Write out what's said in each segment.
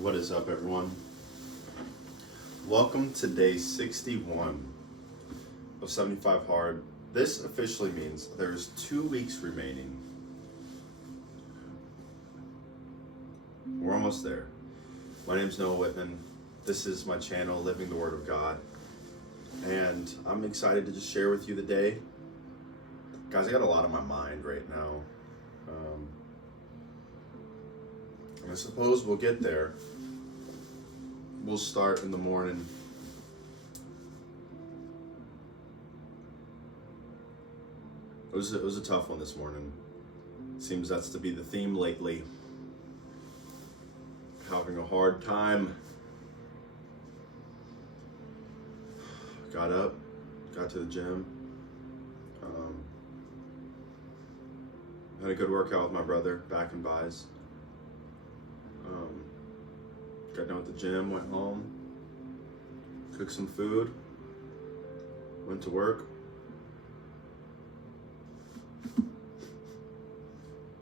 What is up, everyone? Welcome to day 61 of 75 Hard. This officially means there's 2 weeks remaining. We're almost there. My name's Noah Whitman. This is my channel, Living the Word of God. And I'm excited to just share with you the day. Guys, I got a lot on my mind right now. I suppose we'll get there. We'll start in the morning. It was a tough one this morning. Seems that's to be the theme lately. Having a hard time. Got up, got to the gym. Had a good workout with my brother back in Buys. Got done with the gym, went home, cooked some food, went to work.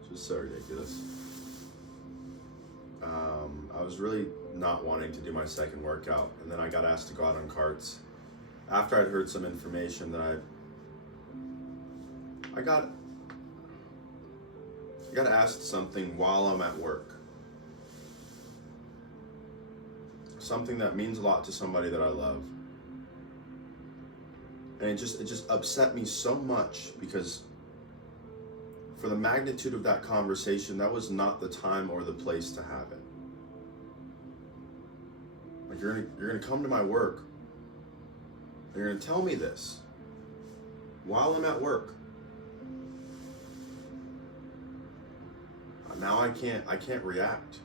It's just so ridiculous. I was really not wanting to do my second workout, and then I got asked to go out on carts. After I'd heard some information that I got asked something while I'm at work. Something that means a lot to somebody that I love. And it just upset me so much because for the magnitude of that conversation, that was not the time or the place to have it. Like you're gonna come to my work and you're gonna tell me this while I'm at work. Now I can't react.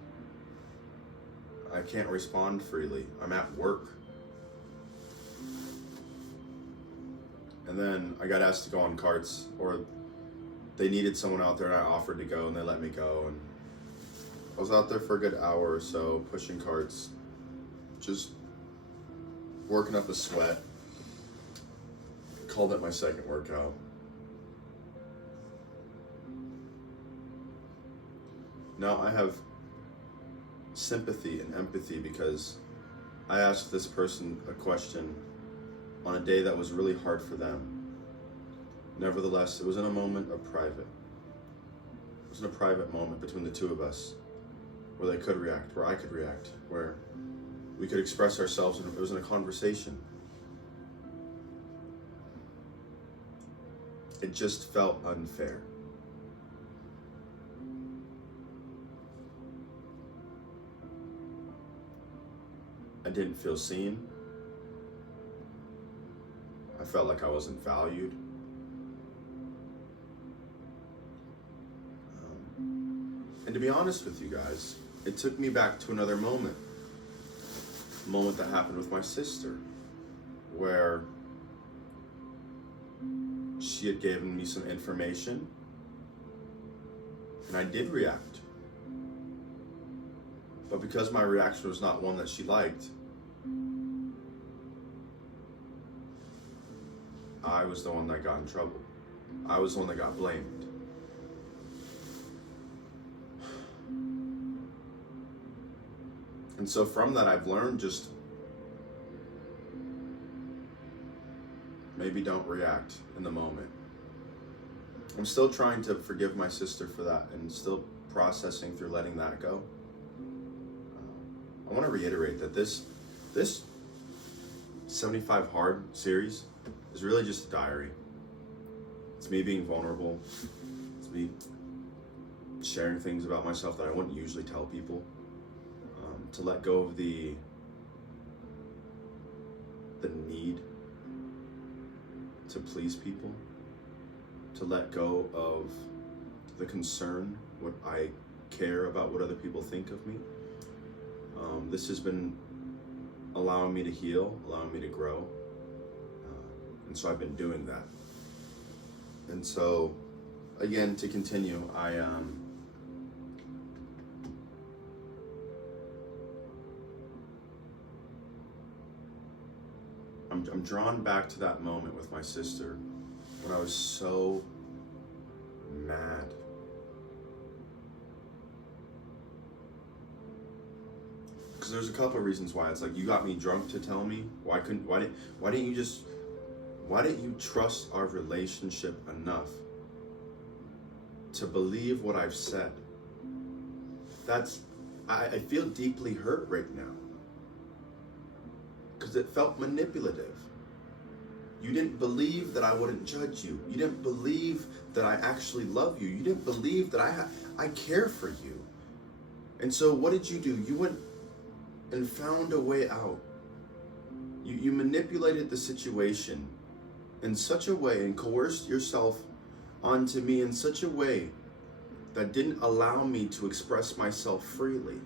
I can't respond freely. I'm at work. And then I got asked to go on carts, or they needed someone out there and I offered to go and they let me go. And I was out there for a good hour or so pushing carts, just working up a sweat. Called it my second workout. Now I have sympathy and empathy because I asked this person a question on a day that was really hard for them. Nevertheless, it was in a moment of private. It was in a private moment between the two of us where they could react, where I could react, where we could express ourselves, and it was in a conversation. It just felt unfair. I didn't feel seen. I felt like I wasn't valued. And to be honest with you guys, it took me back to another moment. A moment that happened with my sister, where she had given me some information, and I did react. But because my reaction was not one that she liked, I was the one that got in trouble. I was the one that got blamed. And so from that, I've learned just maybe don't react in the moment. I'm still trying to forgive my sister for that and still processing through letting that go. I want to reiterate that this 75 Hard series is really just a diary. It's me being vulnerable. It's me sharing things about myself that I wouldn't usually tell people. To let go of the need to please people. To let go of the concern, what I care about what other people think of me. This has been allowing me to heal, allowing me to grow. And so I've been doing that. And so, again, to continue, I'm drawn back to that moment with my sister when I was so mad. there's a couple of reasons why. It's like, you got me drunk to tell me. Why didn't you trust our relationship enough to believe what I've said? I feel deeply hurt right now, because it felt manipulative. You didn't believe that I wouldn't judge you. You didn't believe that I actually love you. You didn't believe that I care for you. And so what did you do? You went and found a way out. You manipulated the situation in such a way and coerced yourself onto me in such a way that didn't allow me to express myself freely.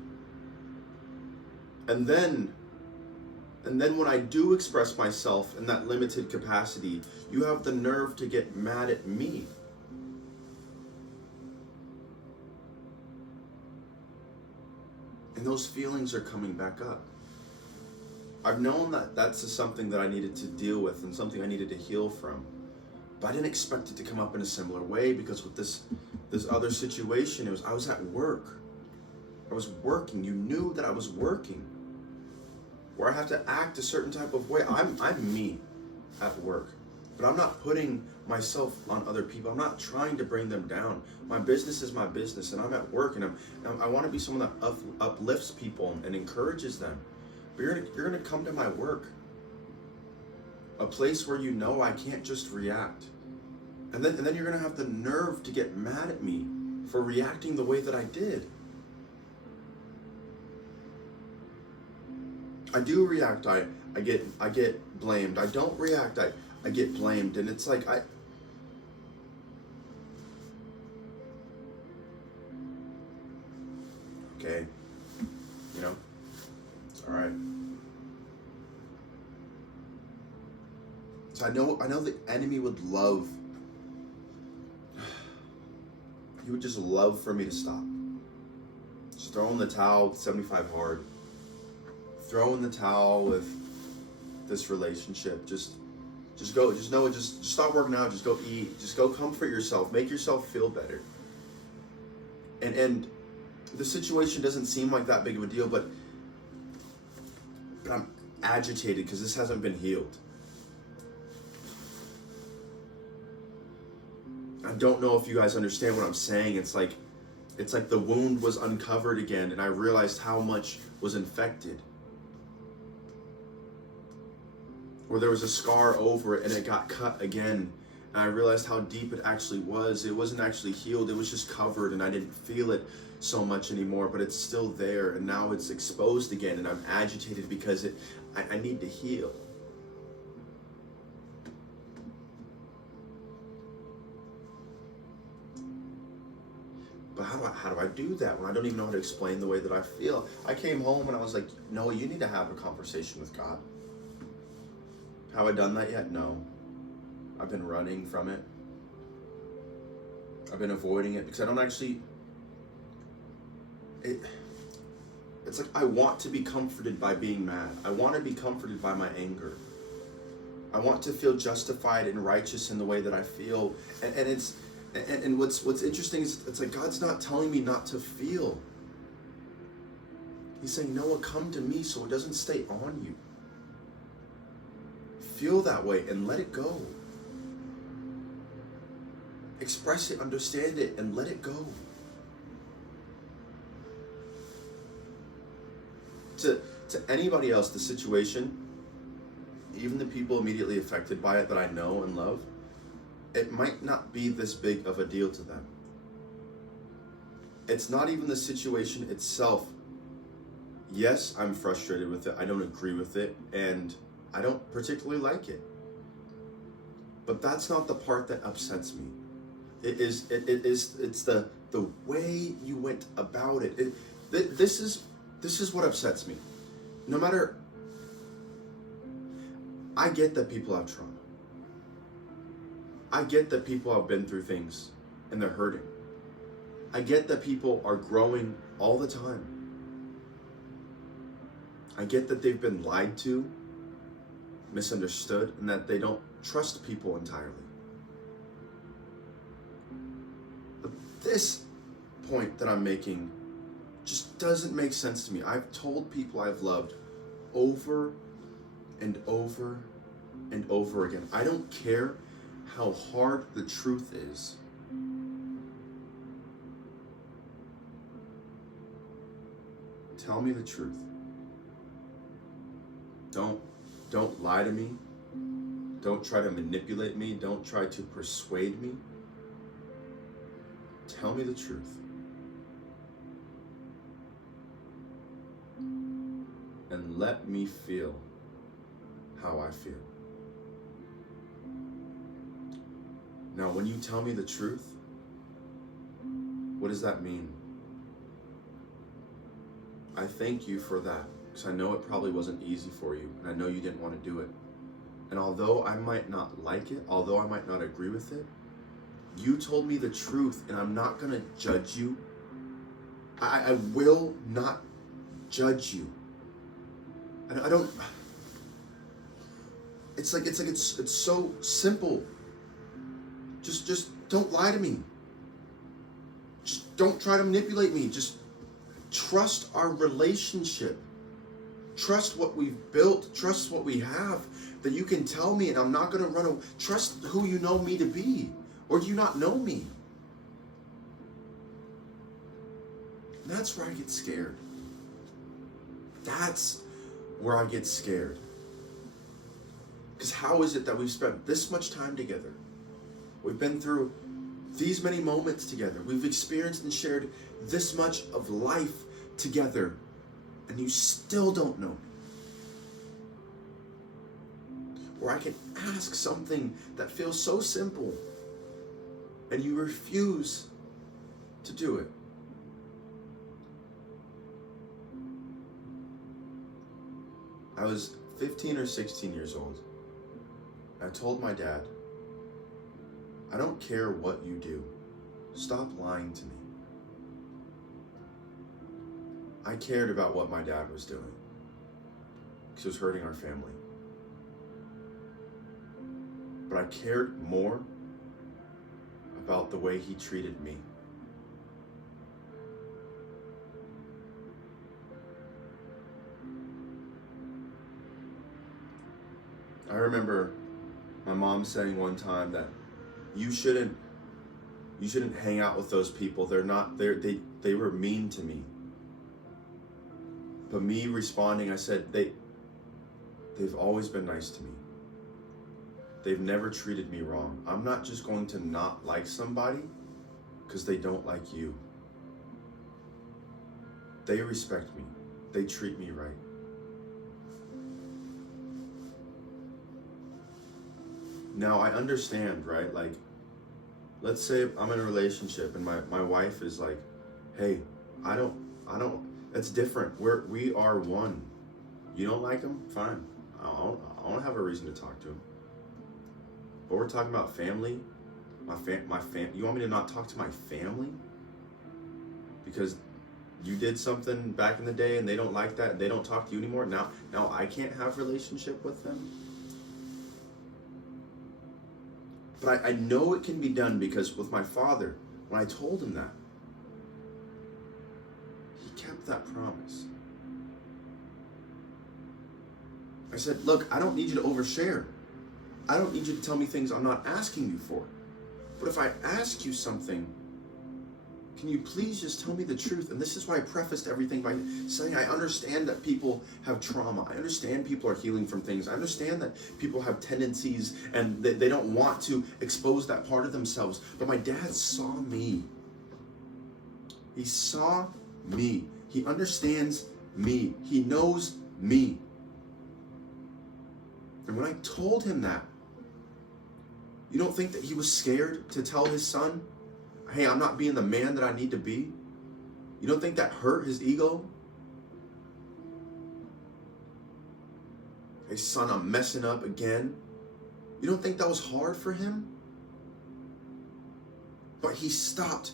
And then when I do express myself in that limited capacity, you have the nerve to get mad at me. And those feelings are coming back up. I've known that that's something that I needed to deal with and something I needed to heal from. But I didn't expect it to come up in a similar way, because with this other situation, I was at work. I was working. You knew that I was working. Where I have to act a certain type of way. I'm me at work. But I'm not putting myself on other people. I'm not trying to bring them down. My business is my business, and I'm at work, and I want to be someone that uplifts people and encourages them. But you're gonna come to my work, a place where you know I can't just react, and then you're gonna have the nerve to get mad at me for reacting the way that I did. I do react. I get blamed. I don't react. I get blamed, and it's like okay, it's all right. So I know the enemy would love. He would just love for me to stop. Just throw in the towel, 75 hard. Throw in the towel with this relationship. Just go. Just stop working out. Just go eat. Just go comfort yourself. Make yourself feel better. And the situation doesn't seem like that big of a deal, but I'm agitated because this hasn't been healed. I don't know if you guys understand what I'm saying. It's like the wound was uncovered again, and I realized how much was infected. Or there was a scar over it and it got cut again. And I realized how deep it actually was. It wasn't actually healed. It was just covered, and I didn't feel it so much anymore, but it's still there, and now it's exposed again, and I'm agitated because I need to heal. But how do I do that when I don't even know how to explain the way that I feel? I came home and I was like, no, you need to have a conversation with God. Have I done that yet? No. I've been running from it. I've been avoiding it because I don't actually... It's like I want to be comforted by being mad. I want to be comforted by my anger. I want to feel justified and righteous in the way that I feel. And what's interesting is it's like God's not telling me not to feel. He's saying, Noah, come to me so it doesn't stay on you. Feel that way and let it go. Express it, understand it, and let it go. To anybody else, the situation, even the people immediately affected by it that I know and love, it might not be this big of a deal to them. It's not even the situation itself. Yes, I'm frustrated with it. I don't agree with it, and I don't particularly like it. But that's not the part that upsets me. It's the way you went about it. This is what upsets me. No matter, I get that people have trauma. I get that people have been through things and they're hurting. I get that people are growing all the time. I get that they've been lied to, misunderstood, and that they don't trust people entirely. But this point that I'm making just doesn't make sense to me. I've told people I've loved over and over and over again. I don't care how hard the truth is. Tell me the truth. Don't lie to me. Don't try to manipulate me. Don't try to persuade me. Tell me the truth. And let me feel how I feel. Now, when you tell me the truth, what does that mean? I thank you for that, because I know it probably wasn't easy for you, and I know you didn't want to do it. And although I might not like it, although I might not agree with it, you told me the truth, and I'm not going to judge you. I will not judge you. I don't. It's so simple. Just don't lie to me. Just don't try to manipulate me. Just trust our relationship. Trust what we've built. Trust what we have. That you can tell me, and I'm not going to run away. Trust who you know me to be, or do you not know me? And that's where I get scared. That's where I get scared. Because how is it that we've spent this much time together? We've been through these many moments together. We've experienced and shared this much of life together, and you still don't know me. Or I can ask something that feels so simple, and you refuse to do it. I was 15 or 16 years old. I told my dad, I don't care what you do. Stop lying to me. I cared about what my dad was doing, because it was hurting our family. But I cared more about the way he treated me. I remember my mom saying one time that you shouldn't hang out with those people. They were mean to me. But me responding, I said, they've always been nice to me. They've never treated me wrong. I'm not just going to not like somebody because they don't like you. They respect me. They treat me right. Now I understand, right? Like, let's say I'm in a relationship and my wife is like, hey, I don't, it's different. We are one. You don't like him? Fine. I don't have a reason to talk to him. But we're talking about family. You want me to not talk to my family? Because you did something back in the day and they don't like that and they don't talk to you anymore? Now I can't have a relationship with them? But I know it can be done, because with my father, when I told him that, he kept that promise. I said, look, I don't need you to overshare. I don't need you to tell me things I'm not asking you for. But if I ask you something, can you please just tell me the truth? And this is why I prefaced everything by saying I understand that people have trauma. I understand people are healing from things. I understand that people have tendencies and they don't want to expose that part of themselves. But my dad saw me. He saw me. He understands me. He knows me. And when I told him that, you don't think that he was scared to tell his son, hey, I'm not being the man that I need to be? You don't think that hurt his ego? Hey, son, I'm messing up again. You don't think that was hard for him? But he stopped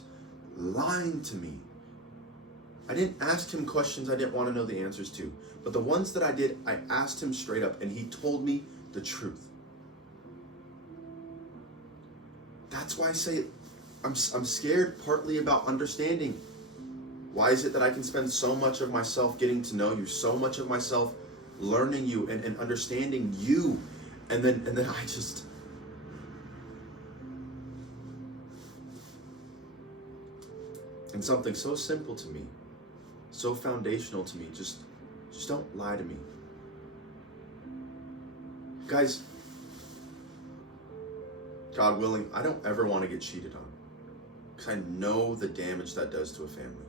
lying to me. I didn't ask him questions I didn't want to know the answers to. But the ones that I did, I asked him straight up, and he told me the truth. That's why I say I'm scared partly about understanding. Why is it that I can spend so much of myself getting to know you, so much of myself learning you and understanding you, and then I just, and something so simple to me, so foundational to me, just don't lie to me. Guys, God willing, I don't ever want to get cheated on, because I know the damage that does to a family.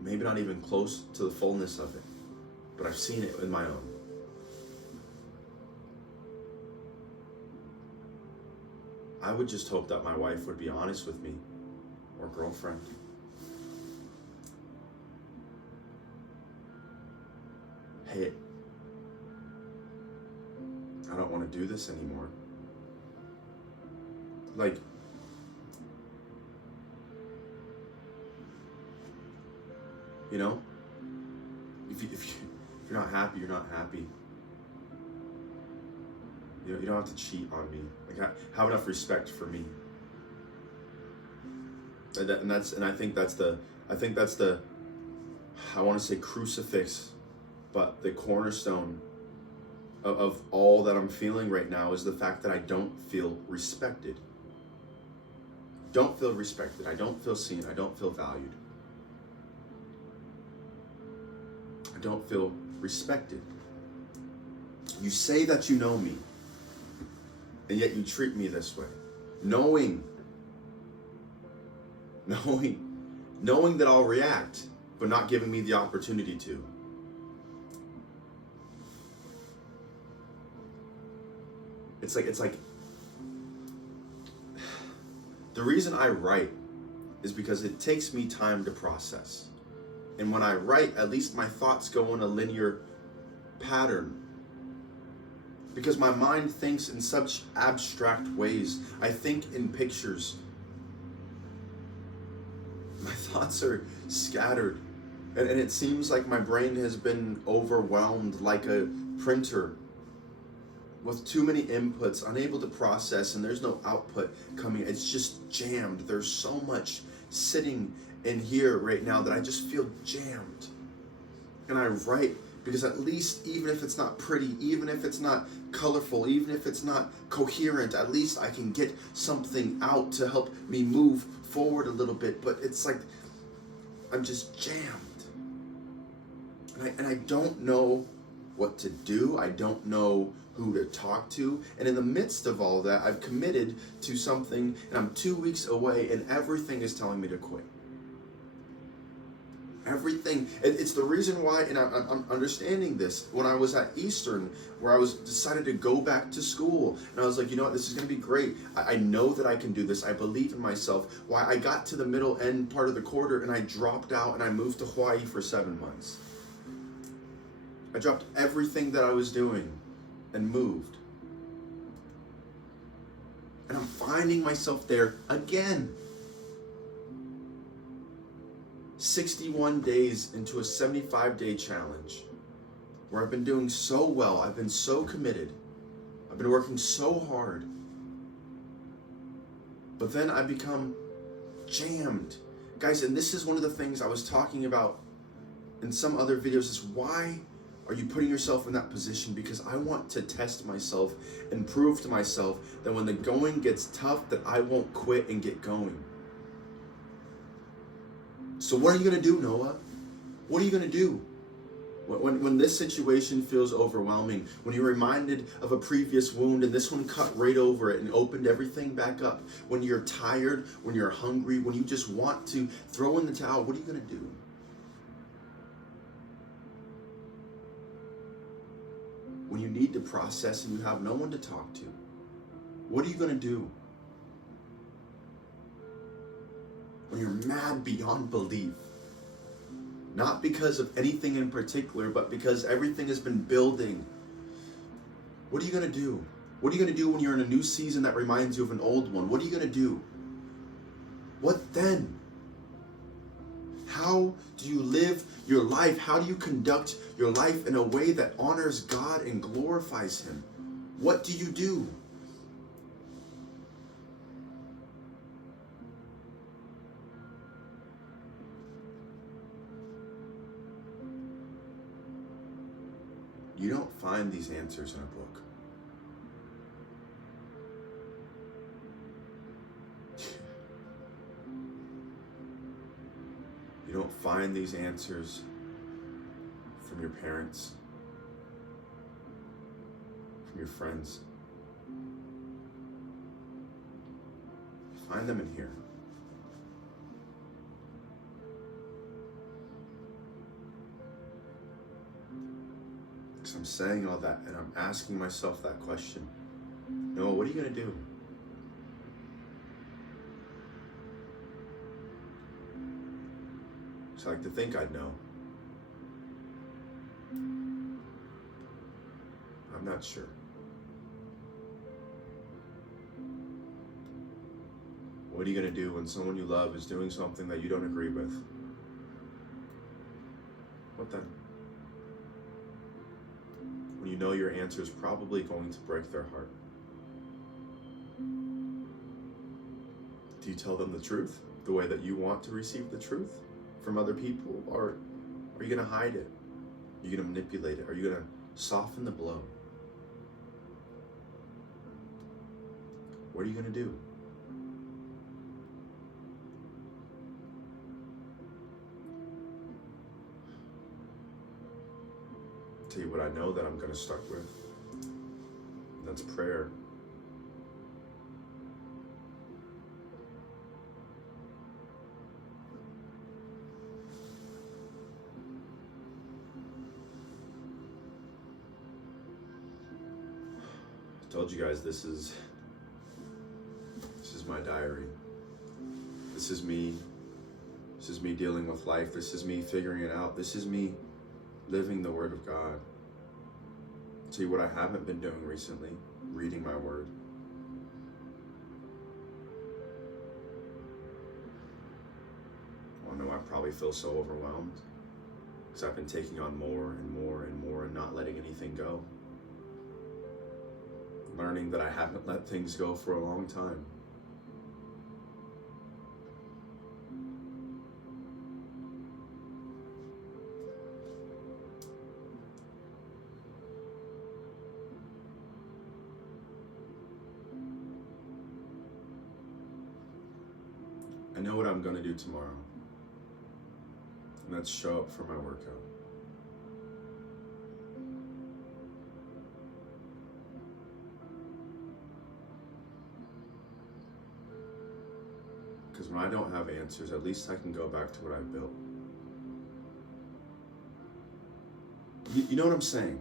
Maybe not even close to the fullness of it, but I've seen it in my own. I would just hope that my wife would be honest with me, or girlfriend. Hey, I don't want to do this anymore. Like, you know, if you're not happy, you're not happy. You know, you don't have to cheat on me. Like, have enough respect for me. And I think that's the I want to say crucifix, but the cornerstone of all that I'm feeling right now is the fact that I don't feel respected. Don't feel respected. I don't feel seen. I don't feel valued. I don't feel respected. You say that you know me, and yet you treat me this way. Knowing that I'll react, but not giving me the opportunity to. It's like the reason I write is because it takes me time to process. And when I write, at least my thoughts go in a linear pattern. Because my mind thinks in such abstract ways. I think in pictures. My thoughts are scattered. And it seems like my brain has been overwhelmed like a printer with too many inputs, unable to process, and there's no output coming. It's just jammed. There's so much sitting in here right now that I just feel jammed. And I write because at least, even if it's not pretty, even if it's not colorful, even if it's not coherent, at least I can get something out to help me move forward a little bit. But it's like I'm just jammed. And I don't know what to do. I don't know who to talk to. And in the midst of all that, I've committed to something, and I'm 2 weeks away, and everything is telling me to quit. Everything. It's the reason why, and I'm understanding this. When I was at Eastern, where I was decided to go back to school, and I was like, you know what, this is going to be great. I know that I can do this. I believe in myself. Why I got to the middle end part of the quarter, and I dropped out, and I moved to Hawaii for 7 months. I dropped everything that I was doing and moved. And I'm finding myself there again. 61 days into a 75-day challenge where I've been doing so well. I've been so committed. I've been working so hard. But then I become jammed. Guys, and this is one of the things I was talking about in some other videos, is why are you putting yourself in that position? Because I want to test myself and prove to myself that when the going gets tough, that I won't quit and get going. So what are you going to do, Noah? What are you going to do? When this situation feels overwhelming, when you're reminded of a previous wound and this one cut right over it and opened everything back up, when you're tired, when you're hungry, when you just want to throw in the towel, what are you going to do? When you need to process and you have no one to talk to, what are you going to do? When you're mad beyond belief, not because of anything in particular, but because everything has been building, what are you going to do? What are you going to do when you're in a new season that reminds you of an old one? What are you going to do? What then? How do you live your life? How do you conduct your life in a way that honors God and glorifies Him? What do you do? You don't find these answers in a book. You don't find these answers from your parents, from your friends. You find them in here. So I'm saying all that and I'm asking myself that question. Noah, what are you going to do? So I like to think I'd know. I'm not sure. What are you going to do when someone you love is doing something that you don't agree with? What then? When you know your answer is probably going to break their heart. Do you tell them the truth, the way that you want to receive the truth from other people? Or are you going to hide it? Are you going to manipulate it? Are you going to soften the blow? What are you going to do? Tell you what I know that I'm going to start with. And that's prayer. I told you guys this is my diary. This is me. This is me dealing with life. This is me figuring it out. This is me living the Word of God. See what I haven't been doing recently, reading my Word. I know I probably feel so overwhelmed because I've been taking on more and more and more and not letting anything go. Learning that I haven't let things go for a long time. I know what I'm going to do tomorrow, and that's show up for my workout. Because when I don't have answers, at least I can go back to what I've built. You know what I'm saying?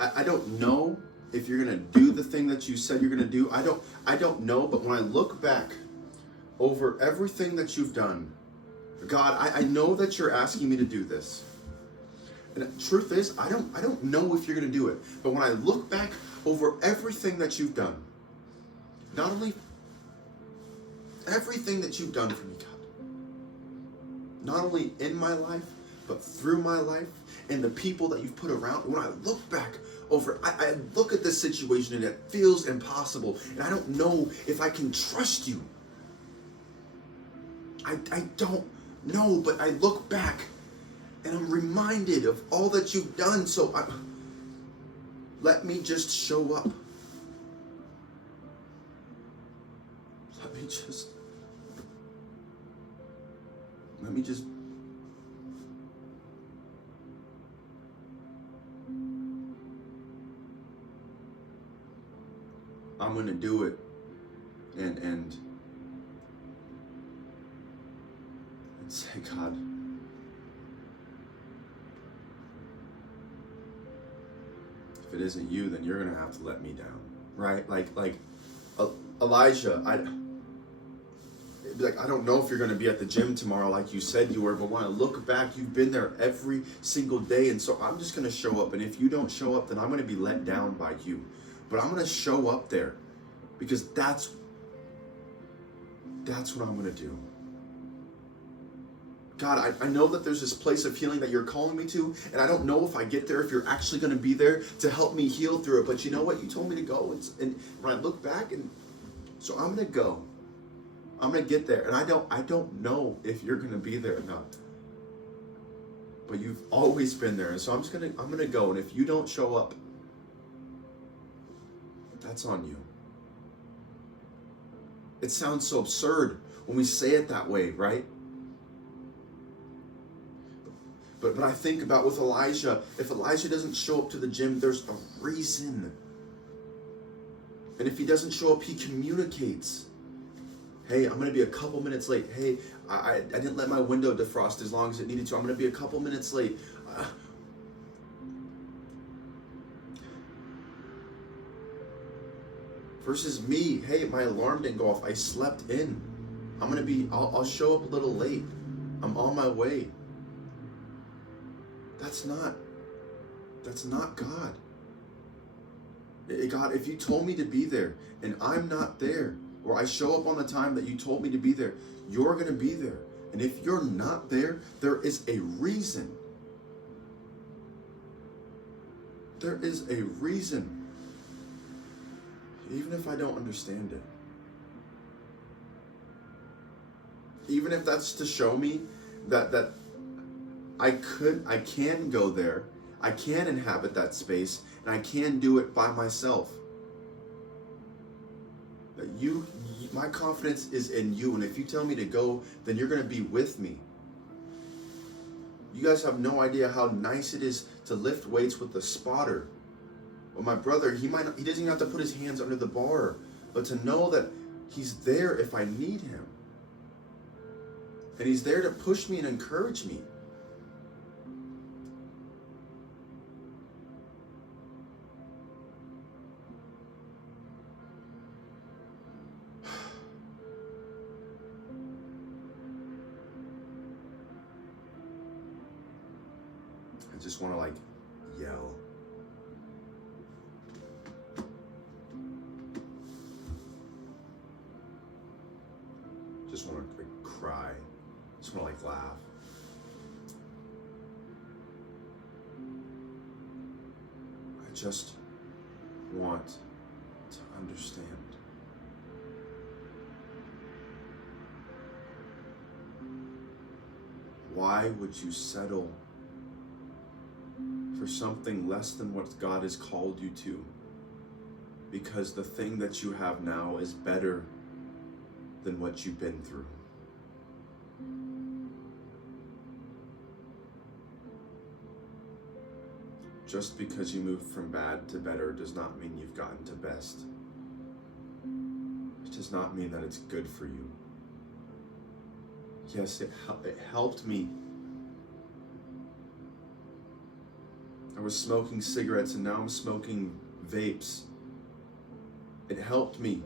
I don't know if you're going to do the thing that you said you're going to do. I don't know, but when I look back over everything that you've done, God, I know that you're asking me to do this. And the truth is, I don't know if you're going to do it. But when I look back over everything that you've done, not only everything that you've done for me, God, not only in my life, but through my life and the people that you've put around, when I look back over, I look at this situation and it feels impossible. And I don't know if I can trust you. I don't know, but I look back and I'm reminded of all that you've done. So let me just show up. Let me just I'm going to do it and say, God, if it isn't you, then you're going to have to let me down, right? Like Elijah, I don't know if you're going to be at the gym tomorrow like you said you were, but when I look back, you've been there every single day, and so I'm just going to show up, and if you don't show up, then I'm going to be let down by you. But I'm going to show up there because that's what I'm going to do. God, I know that there's this place of healing that you're calling me to, and I don't know if I get there, if you're actually going to be there to help me heal through it. But you know what? You told me to go, and when I look back, and so I'm going to go. I'm going to get there, and I don't know if you're going to be there or not. but you've always been there. And so I'm gonna go. And if you don't show up, that's on you. It sounds so absurd when we say it that way, right? But I think about with Elijah, if Elijah doesn't show up to the gym, there's a reason. And if he doesn't show up, he communicates. Hey, I'm going to be a couple minutes late. Hey, I didn't let my window defrost as long as it needed to. I'm going to be a couple minutes late. Versus me, hey, my alarm didn't go off. I slept in. I'll show up a little late. I'm on my way. That's not God. God, if you told me to be there and I'm not there, or I show up on the time that you told me to be there, you're going to be there. And if you're not there, there is a reason. There is a reason. Even if I don't understand it. Even if that's to show me that I can go there, I can inhabit that space, and I can do it by myself. That my confidence is in you, and if you tell me to go, then you're going to be with me. You guys have no idea how nice it is to lift weights with the spotter. Well, my brother, he doesn't even have to put his hands under the bar, but to know that he's there if I need him. And he's there to push me and encourage me. I just want to yell. Just want to cry. Just want to laugh. I just want to understand. Why would you settle for something less than what God has called you to? Because the thing that you have now is better than what you've been through. Just because you moved from bad to better does not mean you've gotten to best. It does not mean that it's good for you. Yes, it helped me. I was smoking cigarettes and now I'm smoking vapes. It helped me.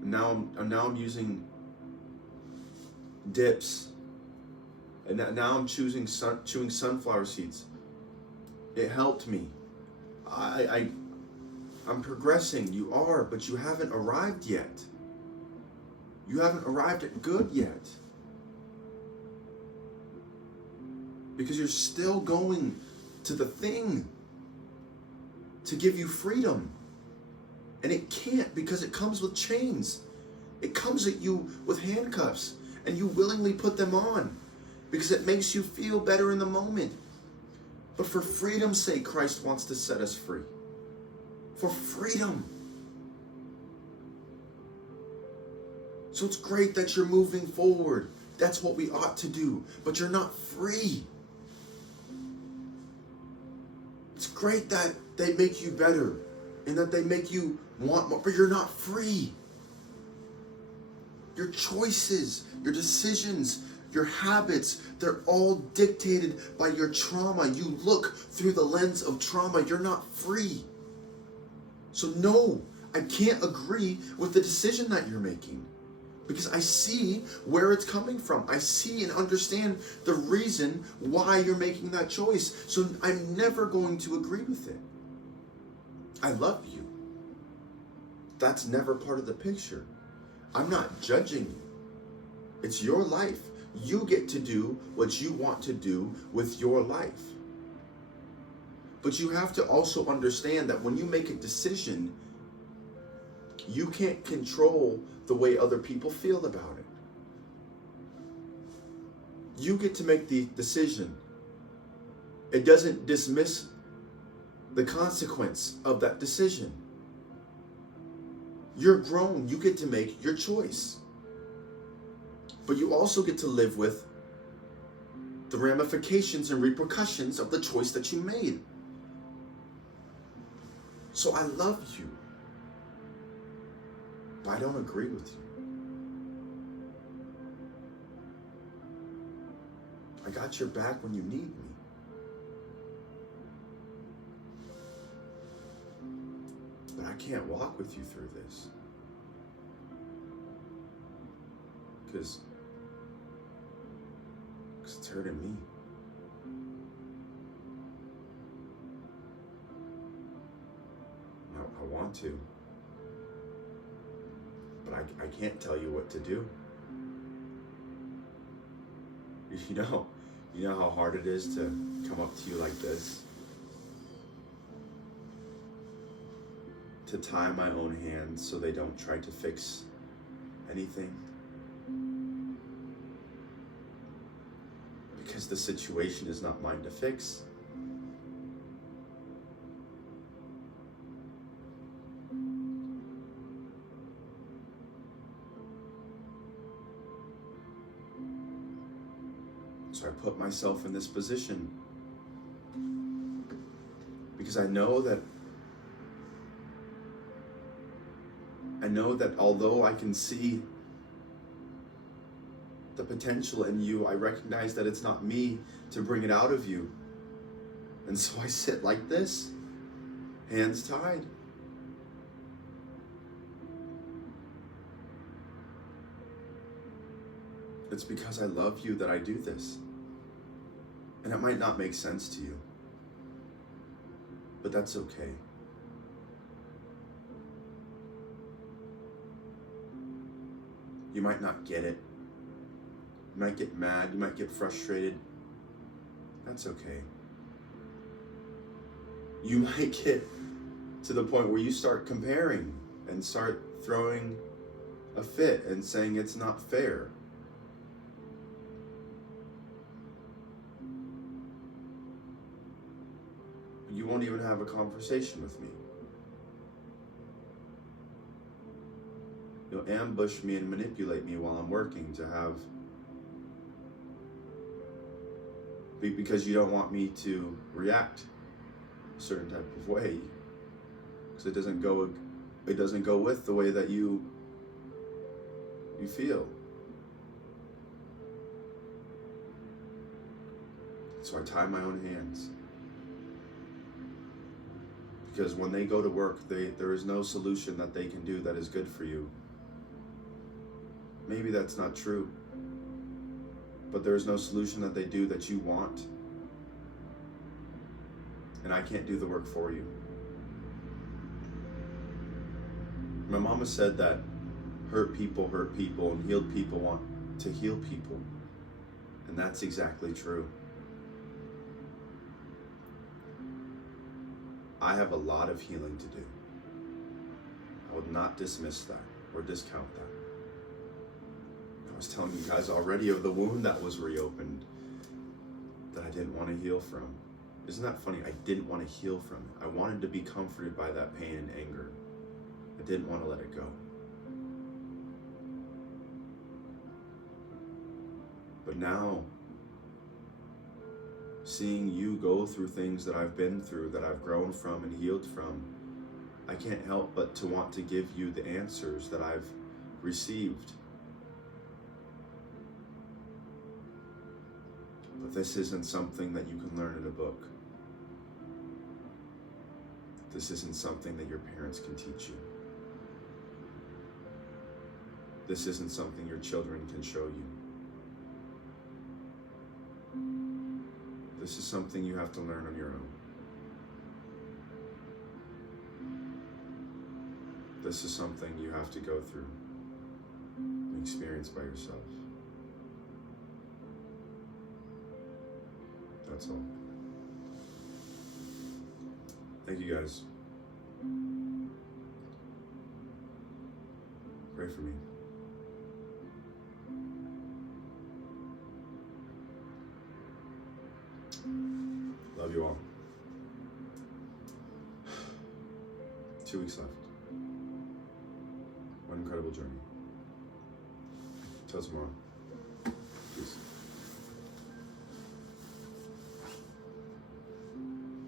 And now I'm using dips. And now I'm chewing sunflower seeds. It helped me. I'm progressing. You are, but you haven't arrived yet. You haven't arrived at good yet. Because you're still going to the thing to give you freedom. And it can't, because it comes with chains. It comes at you with handcuffs. And you willingly put them on because it makes you feel better in the moment. But for freedom's sake, Christ wants to set us free. For freedom. So it's great that you're moving forward. That's what we ought to do. But you're not free. It's great that they make you better and that they make you want more, but you're not free. Your choices, your decisions, your habits, they're all dictated by your trauma. You look through the lens of trauma. You're not free. So no, I can't agree with the decision that you're making because I see where it's coming from. I see and understand the reason why you're making that choice. So I'm never going to agree with it. I love you. That's never part of the picture. I'm not judging you. It's your life. You get to do what you want to do with your life. But you have to also understand that when you make a decision, you can't control the way other people feel about it. You get to make the decision. It doesn't dismiss the consequence of that decision. You're grown. You get to make your choice. But you also get to live with the ramifications and repercussions of the choice that you made. So I love you, but I don't agree with you. I got your back when you need me. But I can't walk with you through this. Because it's hurting me. I want to. But I can't tell you what to do. You know how hard it is to come up to you like this? To tie my own hands so they don't try to fix anything. Because the situation is not mine to fix. So I put myself in this position because I know that although I can see the potential in you, I recognize that it's not me to bring it out of you. And so I sit like this, hands tied. It's because I love you that I do this. And it might not make sense to you, but that's okay. You might not get it. You might get mad, you might get frustrated. That's okay. You might get to the point where you start comparing and start throwing a fit and saying it's not fair. You won't even have a conversation with me. You'll ambush me and manipulate me while I'm working to have, because you don't want me to react a certain type of way, because it doesn't go with the way that you feel. So I tie my own hands. Because when they go to work, there is no solution that they can do that is good for you. Maybe that's not true, but there is no solution that they do that you want. And I can't do the work for you. My mama said that hurt people, and healed people want to heal people. And that's exactly true. I have a lot of healing to do. I would not dismiss that or discount that. I was telling you guys already of the wound that was reopened that I didn't want to heal from. Isn't that funny? I didn't want to heal from it. I wanted to be comforted by that pain and anger. I didn't want to let it go. But now, seeing you go through things that I've been through, that I've grown from and healed from, I can't help but to want to give you the answers that I've received. But this isn't something that you can learn in a book. This isn't something that your parents can teach you. This isn't something your children can show you. This is something you have to learn on your own. This is something you have to go through and experience by yourself. That's all. Thank you guys. Pray for me. Love Love you all. 2 weeks left. What an incredible journey. Till tomorrow.